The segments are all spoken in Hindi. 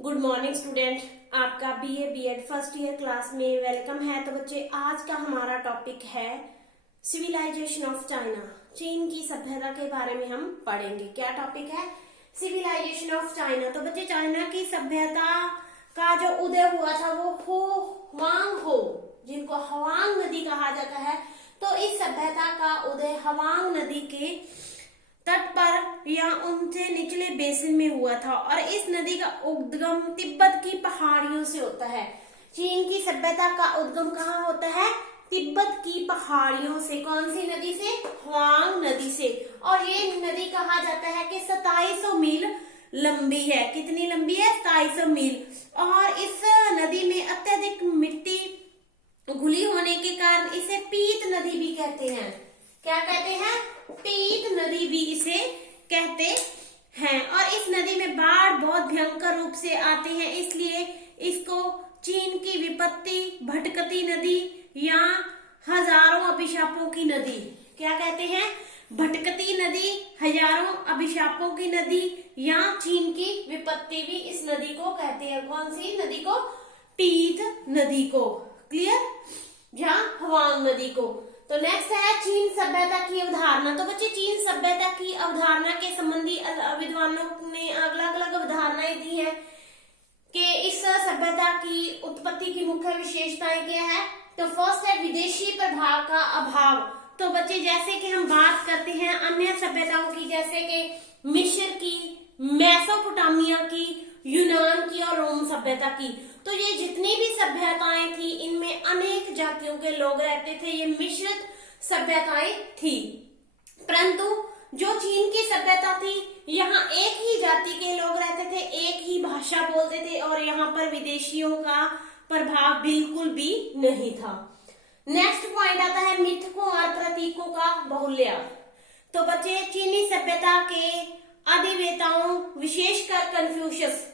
गुड मॉर्निंग स्टूडेंट, आपका BA BEd first year class में वेलकम है। तो बच्चे, आज का हमारा टॉपिक है सिविलाइजेशन ऑफ चाइना। चीन की सभ्यता के बारे में हम पढ़ेंगे। क्या टॉपिक है? Civilisation of China. तो बच्चे, चाइना की सभ्यता का जो उदय हुआ था वो हुआंग हो, जिनको हवांग नदी कहा जाता है। तो इस सभ्यता का उदय हवांग नदी के तट पर या उनसे निचले बेसिन में हुआ था और इस नदी का उद्गम तिब्बत की पहाड़ियों से होता है। चीन की सभ्यता का उद्गम कहाँ होता है? तिब्बत की पहाड़ियों से। कौन सी नदी से? हुआंग नदी से। और ये नदी कहा जाता है कि 2700 मील लंबी है। कितनी लंबी है? 2700 मील। और इस नदी में अत्यधिक मिट्टी घुली होने के कारण इसे पीत नदी भी कहते हैं। क्या कहते हैं? पीत नदी भी इसे कहते हैं। और इस नदी में बाढ़ बहुत भयंकर रूप से आते हैं, इसलिए इसको चीन की विपत्ति भटकती नदी या हजारों अभिशापों की नदी क्या कहते हैं? भटकती नदी, हजारों अभिशापों की नदी या चीन की विपत्ति भी इस नदी को कहते हैं। कौन सी नदी को? पीत नदी को। क्लियर? या हुआंग नदी को। तो नेक्स्ट है चीन सभ्यता की अवधारणा। तो बच्चे, चीन सभ्यता की अवधारणा के संबंधी विद्वानों ने अलग अलग अवधारणाएं दी हैं कि इस सभ्यता की उत्पत्ति की मुख्य विशेषताएं क्या है। तो फर्स्ट है विदेशी प्रभाव का अभाव। तो बच्चे, जैसे कि हम बात करते हैं अन्य सभ्यताओं की, जैसे कि मिस्र की, मेसोपोटामिया की, यूनान की और रोम सभ्यता की। तो ये जितनी भी सभ्यताएं थी इनमें अनेक जातियों के लोग रहते थे। ये मिश्रित सभ्यताएं थी। परंतु जो चीन की सभ्यता थी, यहाँ एक ही जाति के लोग रहते थे, एक ही भाषा बोलते थे और यहाँ पर विदेशियों का प्रभाव बिल्कुल भी नहीं था। नेक्स्ट पॉइंट आता है मिथकों और प्रतीकों का बहुल्य। तो बच्चे, चीनी सभ्यता के अधिवेताओं विशेषकर कन्फ्यूशियस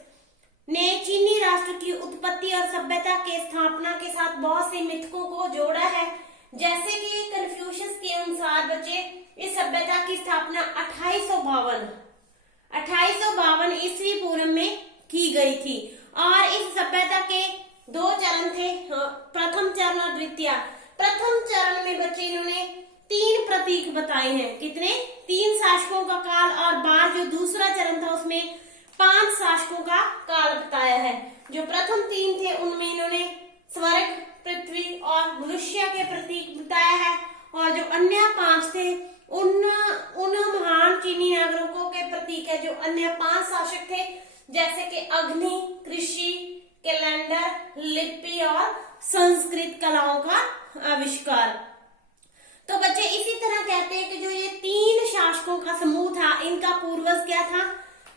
ने चीनी राष्ट्र की उत्पत्ति और सभ्यता के स्थापना के साथ बहुत से मिथकों को जोड़ा है। जैसे कि कन्फ्यूशियस के अनुसार बच्चे, इस सभ्यता की स्थापना 2852 ईस्वी पूर्व में की गई थी और इस सभ्यता के 2 चरण थे, प्रथम चरण और द्वितीय। प्रथम चरण में बच्चे इन्होंने 3 प्रतीक बताए हैं। कितने? 3 शासकों का काल और बाद जो दूसरा चरण था उसमें 5 शासकों का काल बताया है। जो प्रथम 3 थे उनमें इन्होंने स्वर्ग, पृथ्वी और मनुष्य के प्रतीक बताया है और जो अन्य 5 थे उन महान चीनी नागरिकों के प्रतीक है जो अन्य 5 शासक थे, जैसे कि अग्नि, कृषि, कैलेंडर, लिपि और संस्कृत कलाओं का आविष्कार। तो बच्चे, इसी तरह कहते हैं कि जो ये 3 शासकों का समूह था, इनका पूर्वज क्या था?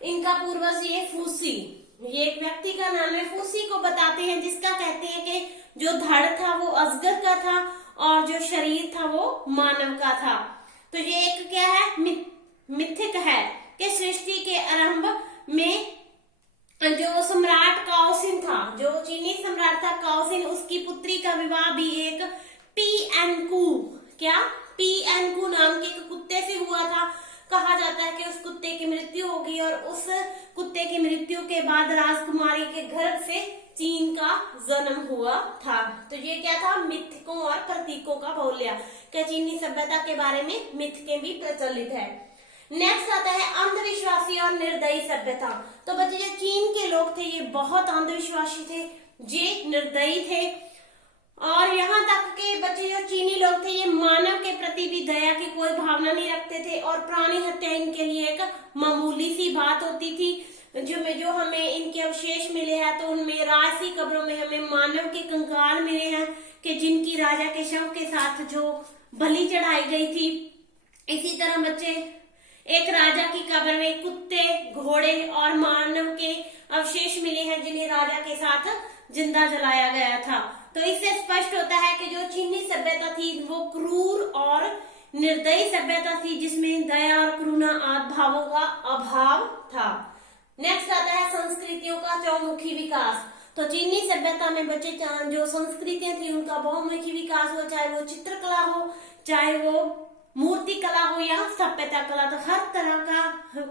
इनका पूर्वज ये फूसी, ये एक व्यक्ति का नाम है, फूसी को बताते हैं, जिसका कहते हैं कि जो धड़ था वो अजगर का था और जो शरीर था वो मानव का था। तो ये एक क्या है? मिथिक है कि सृष्टि के आरंभ में जो सम्राट काओसिन था, जो चीनी सम्राट था काओसिन, उसकी पुत्री का विवाह भी एक पीएनकू, क्या? पीएनकू नाम के एक कुत्ते से हुआ था। कहा जाता है कि उस कुत्ते की मृत्यु होगी और उस कुत्ते की मृत्यु के बाद राजकुमारी के गर्भ से चीन का जन्म हुआ था। तो ये क्या था? मिथकों और प्रतीकों का बहुल्य। क्या चीनी सभ्यता के बारे में मिथकें भी प्रचलित है। नेक्स्ट आता है अंधविश्वासी और निर्दयी सभ्यता। तो बच्चे, जो चीन के लोग थे ये बहुत अंधविश्वासी थे, ये निर्दयी थे और यहाँ तक के बच्चे जो चीनी लोग थे ये मानव के प्रति भी दया की कोई भावना नहीं रखते थे और प्राणी हत्या इनके लिए एक मामूली सी बात होती थी। जो हमें इनके अवशेष मिले हैं तो उनमें राजसी कब्रों में हमें मानव के कंकाल मिले हैं कि जिनकी राजा के शव के साथ जो बलि चढ़ाई गई थी। इसी तरह बच्चे, एक राजा की कब्र में कुत्ते, घोड़े और मानव के अवशेष मिले हैं जिन्हें राजा के साथ जिंदा जलाया गया था। तो इससे स्पष्ट होता है कि जो चीनी सभ्यता थी वो क्रूर और निर्दयी सभ्यता थी, जिसमें दया और करुणा आदि भावों का अभाव था। नेक्स्ट आता है संस्कृतियों का चौमुखी विकास। तो चीनी सभ्यता में बच्चे जो संस्कृतियां थी उनका बहुमुखी विकास हो, चाहे वो चित्रकला हो, चाहे वो मूर्ति कला हो या स्थापत्य कला। तो हर तरह का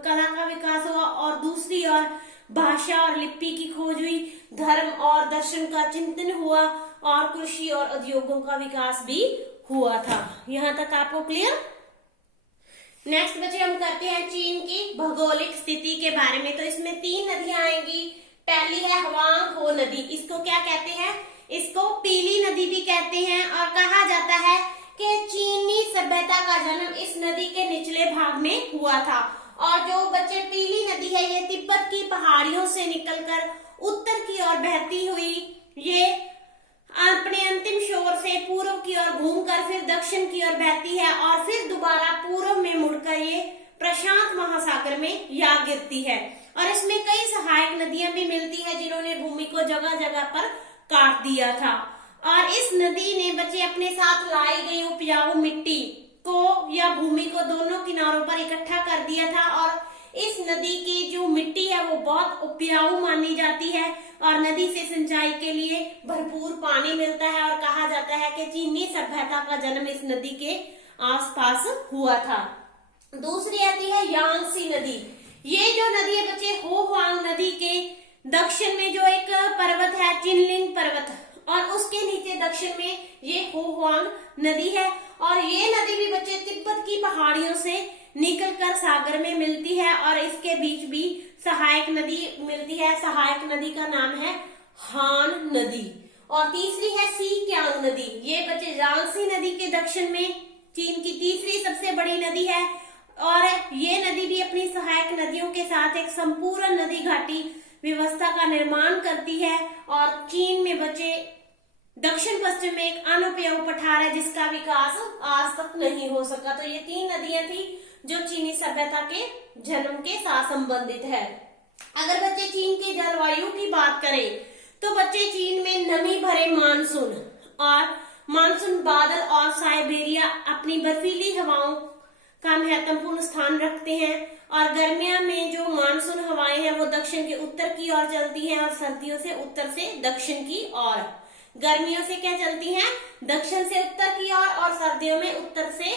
कला का विकास हुआ और दूसरी ओर भाषा और लिपि की खोज हुई, धर्म और दर्शन का चिंतन हुआ और कृषि और उद्योगों का विकास भी हुआ था। यहाँ तक आपको क्लियर। नेक्स्ट बच्चे हम करते हैं चीन की भौगोलिक स्थिति के बारे में। तो इसमें 3 नदियां आएंगी। पहली है हवांग हो नदी, इसको क्या कहते हैं, इसको पीली नदी भी कहते हैं और कहा जाता है कि चीनी सभ्यता का जन्म इस नदी के निचले भाग में हुआ था। और जो बच्चे पीली नदी है ये तिब्बत की पहाड़ियों से निकलकर उत्तर की ओर बहती हुई ये अपने अंतिम छोर से पूर्व की ओर घूमकर फिर दक्षिण की ओर बहती है और फिर दोबारा पूर्व में मुड़कर ये प्रशांत महासागर में जा गिरती है। और इसमें कई सहायक नदियां भी मिलती है जिन्होंने भूमि को जगह जगह पर काट दिया था। और इस नदी ने बच्चे अपने साथ लाई गई उपजाऊ मिट्टी को या भूमि को दोनों किनारों पर इकट्ठा कर दिया था। और इस नदी की जो मिट्टी है वो बहुत उपजाऊ मानी जाती है और नदी से सिंचाई के लिए भरपूर पानी मिलता है। और कहा जाता है कि चीनी सभ्यता का जन्म इस नदी के आसपास हुआ था। दूसरी आती है यांगसी नदी। ये जो नदी है बच्चे होहुआंग नदी के दक्षिण में जो एक पर्वत है चिनलिंग पर्वत और उसके नीचे दक्षिण में ये होहुआंग नदी है। और ये नदी भी बच्चे तिब्बत की पहाड़ियों से निकलकर सागर में मिलती है और इसके बीच भी सहायक नदी मिलती है। सहायक नदी का नाम है हान नदी। और तीसरी है सीक्यांग नदी। ये बच्चे यांगसी नदी के दक्षिण में चीन की तीसरी सबसे बड़ी नदी है और ये नदी भी अपनी सहायक नदियों के साथ एक संपूर्ण नदी घाटी व्यवस्था का निर्माण करती है। और चीन में बच्चे दक्षिण पश्चिम में एक अनुपयोगी पठार है जिसका विकास आज तक नहीं हो सका। तो ये 3 नदियां थी जो चीनी सभ्यता के जन्म के साथ संबंधित है। अगर बच्चे चीन की जलवायु की बात करें तो बच्चे चीन में नमी भरे मानसून और मानसून बादल और साइबेरिया अपनी बर्फीली हवाओं का महत्वपूर्ण स्थान रखते हैं। और गर्मियों में जो मानसून हवाएं हैं वो दक्षिण के उत्तर की ओर चलती हैं और सर्दियों से उत्तर से दक्षिण की ओर। गर्मियों से क्या चलती हैं, दक्षिण से उत्तर की ओर और सर्दियों में उत्तर से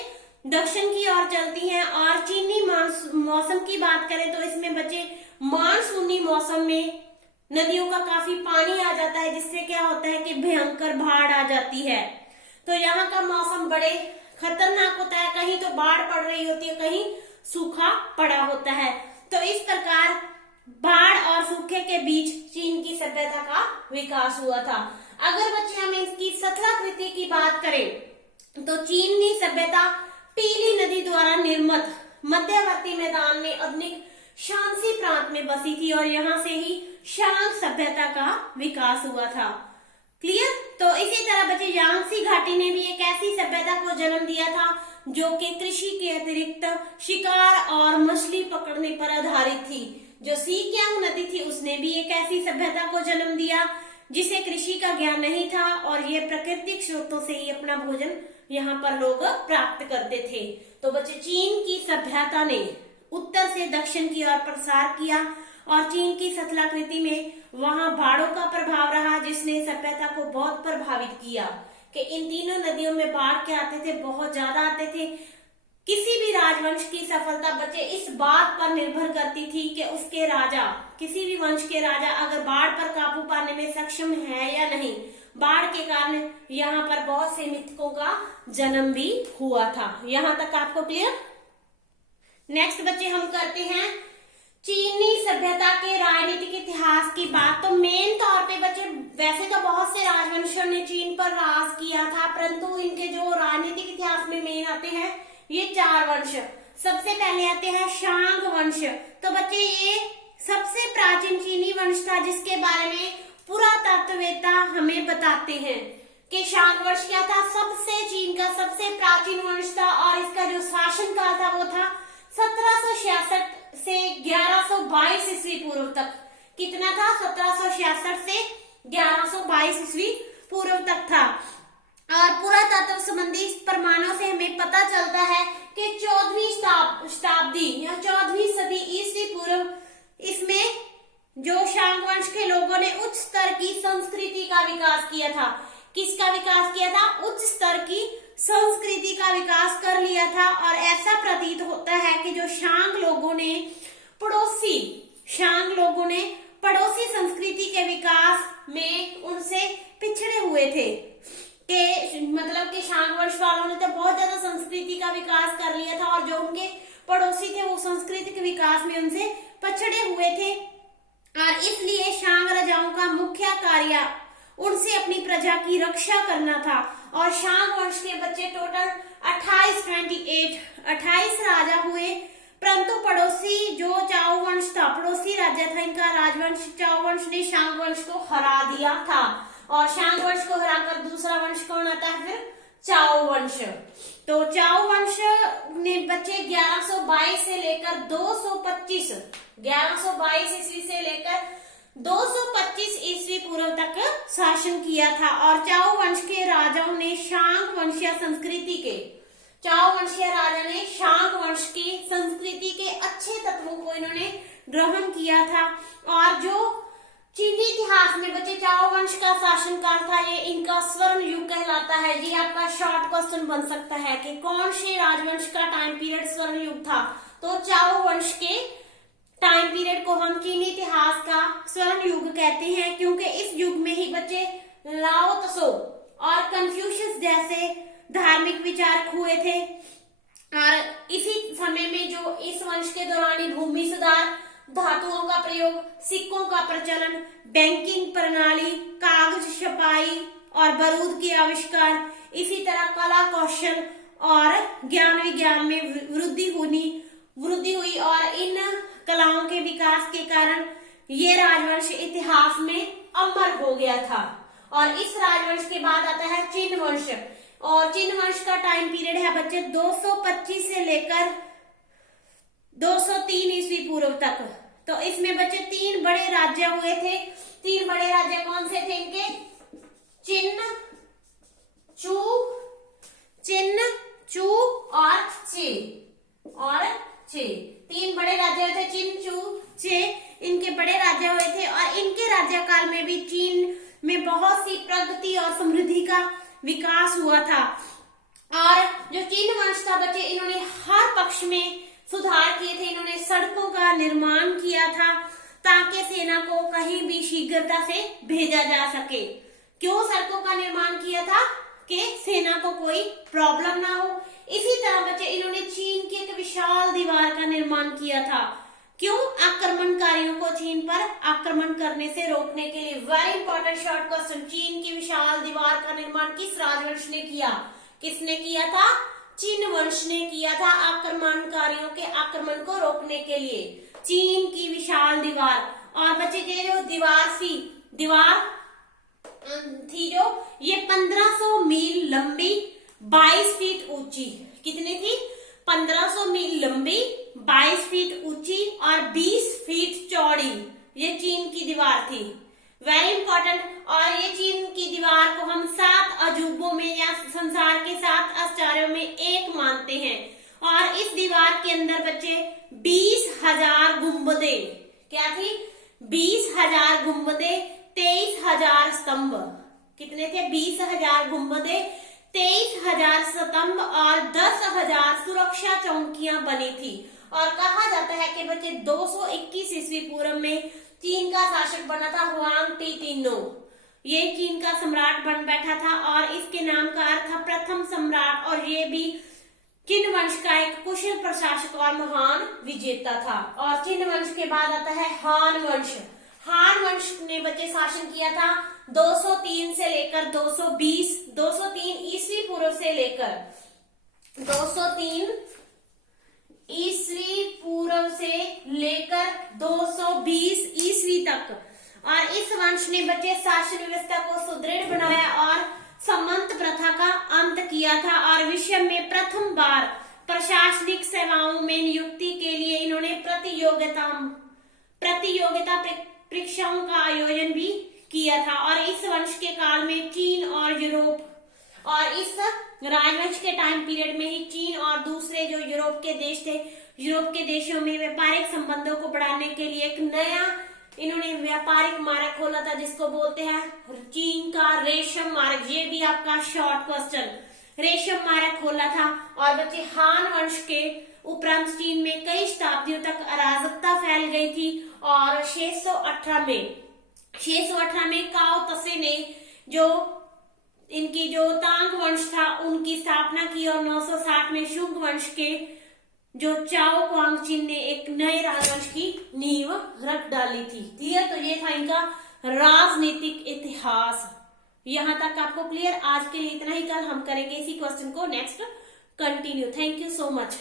दक्षिण की ओर चलती हैं। और चीनी मौसम की बात करें तो इसमें बच्चे मानसूनी मौसम में नदियों का काफी पानी आ जाता है जिससे क्या होता है कि भयंकर बाढ़ आ जाती है। तो यहाँ का मौसम बड़े खतरनाक होता है, कहीं तो बाढ़ पड़ रही होती है, कहीं सूखा पड़ा होता है। तो इस प्रकार बाढ़ और सूखे के बीच चीन की सभ्यता का विकास हुआ था। अगर बच्चे हम इसकी स्थलाकृति की बात करें तो चीनी सभ्यता पीली नदी द्वारा निर्मित मध्यवर्ती मैदान में आधुनिक शांसी प्रांत में बसी थी और यहाँ से ही शांग सभ्यता का विकास हुआ था। क्लियर। तो इसी तरह बच्चे यांगसी घाटी ने भी एक ऐसी सभ्यता को जन्म दिया था जो कि कृषि के अतिरिक्त शिकार और मछली पकड़ने पर आधारित थी। जो सीक्यांग नदी थी उसने भी एक ऐसी सभ्यता को जन्म दिया जिसे कृषि का ज्ञान नहीं था और ये प्राकृतिक स्रोतों से ही अपना भोजन यहाँ पर लोग प्राप्त करते थे। तो बच्चे चीन की सभ्यता ने उत्तर से दक्षिण की ओर प्रसार किया और चीन की स्थलाकृति में वहां बाढ़ों का प्रभाव रहा जिसने सभ्यता को बहुत प्रभावित किया कि इन तीनों नदियों में बाढ़ के आते थे, बहुत ज्यादा आते थे। किसी भी राजवंश की सफलता बच्चे इस बात पर निर्भर करती थी कि उसके राजा, किसी भी वंश के राजा अगर बाढ़ पर काबू पाने में सक्षम है या नहीं। बाढ़ के कारण यहाँ पर बहुत से मिथकों का जन्म भी हुआ था। यहाँ तक आपको क्लियर। नेक्स्ट बच्चे हम करते हैं चीनी सभ्यता के राजनीतिक इतिहास की बात। तो मेन तौर पे बच्चे वैसे तो बहुत से राजवंशों ने चीन पर राज किया था, परंतु इनके जो राजनीतिक इतिहास में मेन आते हैं ये 4 वंश। सबसे पहले आते हैं शांग वंश। तो बच्चे ये सबसे प्राचीन चीनी वंश था जिसके बारे में पुरातत्ववेत्ता हमें बताते हैं कि शांग वंश क्या था, सबसे चीन का सबसे प्राचीन वंश था और इसका जो शासन काल था वो था 1766 से 1122 ईस्वी पूर्व तक। कितना था, 1766 से 1122 ईस्वी पूर्व तक था। और पुरातत्व संबंधी प्रमाणों से हमें पता चलता है कि 14वीं शताब्दी या 14वीं सदी ईस्वी पूर्व इसमें जो शांग वंश के लोगों ने उच्च स्तर की संस्कृति का विकास किया था। किसका विकास किया था, उच्च स्तर की संस्कृति का विकास कर लिया था। और ऐसा प्रतीत होता है कि जो शांग लोगों ने पड़ोसी संस्कृति के विकास में उनसे पिछड़े हुए थे। के मतलब कि शांग वंश वालों ने तो बहुत ज्यादा संस्कृति का विकास कर लिया था और जो उनके पड़ोसी थे वो संस्कृति के विकास में उनसे पछड़े हुए थे और इसलिए शांग राजाओं का मुख्य कार्य उनसे अपनी प्रजा की रक्षा करना था। और शांग वंश के बच्चे टोटल 28 राजा हुए, परंतु पड़ोसी जो चाओ वंश था, पड़ोसी राज्य था इनका राजवंश चाओ वंश ने शांग वंश को हरा दिया था। और शांग वंश को हराकर दूसरा वंश कौन आता है फिर? चाओ वंश। तो चाओ वंश ने बच्चे 1122 से लेकर 225 1122 ईस्वी से लेकर 225 ईस्वी पूर्व तक शासन किया था। और चाओ वंश के राजाओं ने शांग वंशीय संस्कृति के चाओ वंशीय राजा ने शांग वंश की संस्कृति के अच्छे तत्वों को इन्होंने ग्रहण किया था। और जो चीनी इतिहास में बच्चे चाओ वंश का शासनकाल था, ये इनका स्वर्ण युग कहलाता है। ये आपका शॉर्ट क्वेश्चन बन सकता है कि कौन से राजवंश का टाइम पीरियड स्वर्ण युग था। तो चाओ वंश के टाइम पीरियड को हम चीनी इतिहास का स्वर्ण युग कहते हैं, क्योंकि इस युग में ही बच्चे लाओ त्सो और कन्फ्यूशियस जैसे धार्मिक विचारक हुए थे। और इसी समय में जो इस वंश के दौरान ही भूमि सुधार, धातुओं का प्रयोग, सिक्कों का प्रचलन, बैंकिंग प्रणाली, कागज छपाई और बारूद के आविष्कार, इसी तरह कला कौशल और ज्ञान विज्ञान में वृद्धि हुई और इन कलाओं के विकास के कारण ये राजवंश इतिहास में अमर हो गया था। और इस राजवंश के बाद आता है चिन वंश। और चिन वंश का टाइम पीरियड है बच्चे 225 से लेकर 203 ईस्वी पूर्व तक। तो इसमें बच्चे 3 बड़े राज्य हुए थे। 3 बड़े राज्य कौन से थे इनके? चिन, चू और चे। 3 बड़े राज्य हुए थे, चिन, चू, चे, इनके बड़े राज्य हुए थे। और इनके राज्यकाल में भी चीन में बहुत सी प्रगति और समृद्धि का विकास हुआ था। और जो चीन वंश था बच्चे, इन्होंने हर पक्ष में सुधार किए थे। इन्होंने सड़कों का निर्माण किया था ताकि सेना को कहीं भी शीघ्रता से भेजा जा सके। क्यों सड़कों का निर्माण किया था? कि सेना को कोई प्रॉब्लम ना हो। इसी तरह बच्चे इन्होंने चीन की एक विशाल दीवार का निर्माण किया था। क्यों? आक्रमणकारियों को चीन पर आक्रमण करने से रोकने के लिए। Very important short question. चीन की विशाल दीवार का निर्माण किस राजवंश ने किया? किसने किया था? चीन वंश ने किया था, आक्रमणकारियों के आक्रमण को रोकने के लिए। चीन की विशाल दीवार। और बच्चे ये जो दीवार थी जो ये 1500 मील लंबी, 22 फीट ऊंची। कितनी थी? 1500 मील लंबी, 22 फीट ऊंची और 20 फीट चौड़ी ये चीन की दीवार थी। Very important. और ये चीन की दीवार को हम 7 अजूबों में या संसार के 7 आश्चर्यों में एक मानते हैं। और इस दीवार के अंदर बच्चे 20,000 गुंबदे, क्या थी? 20,000 गुंबदे, 23,000 स्तंभ। कितने थे? 20,000 गुंबदे, 23,000 स्तंभ और 10,000 सुरक्षा चौकियां बनी थी। और कहा जाता है कि बच्चे 221 ईस्वी पूर्व में चीन का शासक बना था हुआंग टी। ये चीन का सम्राट बन बैठा था और इसके नाम का अर्थ था प्रथम सम्राट। और ये भी चिन वंश का एक कुशल प्रशासक और महान विजेता था। और चिन वंश के बाद आता है हान वंश। हान वंश ने बच्चे शासन किया था 203 से लेकर 203 ईस्वी पूर्व से लेकर 203 ईस्वी पूर्व से लेकर 220 ईस्वी तक। और इस वंश ने बच्चे शासन व्यवस्था को सुदृढ़ बनाया और सामंत प्रथा का अंत किया था। और विश्व में प्रथम बार प्रशासनिक सेवाओं में नियुक्ति के लिए इन्होंने प्रतियोगिता परीक्षाओं का आयोजन भी किया था। और इस वंश के काल में चीन और यूरोप, और इस राजवंश के टाइम पीरियड में ही चीन और दूसरे जो यूरोप के देश थे, यूरोप के देशों में व्यापारिक संबंधों को बढ़ाने के लिए एक नया इन्होंने व्यापारिक मार्ग खोला था जिसको बोलते हैं चीन का रेशम मार्ग। ये भी आपका शॉर्ट क्वेश्चन। रेशम मार्ग खोला था। और बच्चे हान वंश के उपरांत चीन में कई शताब्दियों तक अराजकता फैल गई थी और 618 में काओ तसे ने जो इनकी जो तांग वंश था उनकी स्थापना की और 960 में शुंग वंश के जो चाओ क्वांगचिन ने एक नए राजवंश की नींव रख डाली थी। क्लियर? तो ये था इनका राजनीतिक इतिहास। यहां तक आपको क्लियर? आज के लिए इतना ही। कल हम करेंगे इसी क्वेश्चन को next continue. Thank you so much.